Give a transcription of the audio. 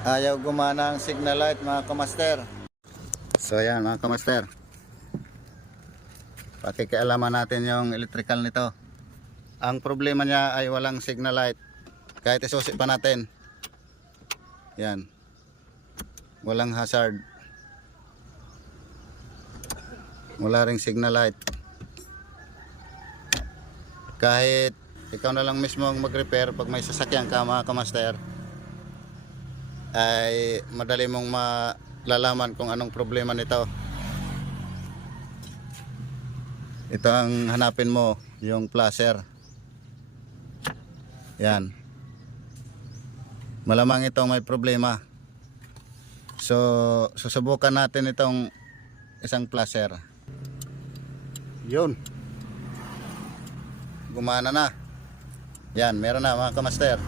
Ayaw gumana ang signal light mga kamaster. So yan mga kamaster, pakikialaman natin yung electrical nito. Ang problema niya ay walang signal light. Kahit isusi pa natin, yan, walang hazard, wala ring signal light. Kahit ikaw na lang mismo ang mag-repair, pag may sasakyan ka mga kamaster, ay madali mong malalaman kung anong problema nito. Ito ang hanapin mo, yung flasher. Yan, malamang itong may problema. So susubukan natin itong isang flasher. Yun, gumana na. Yan, meron na mga kamaster.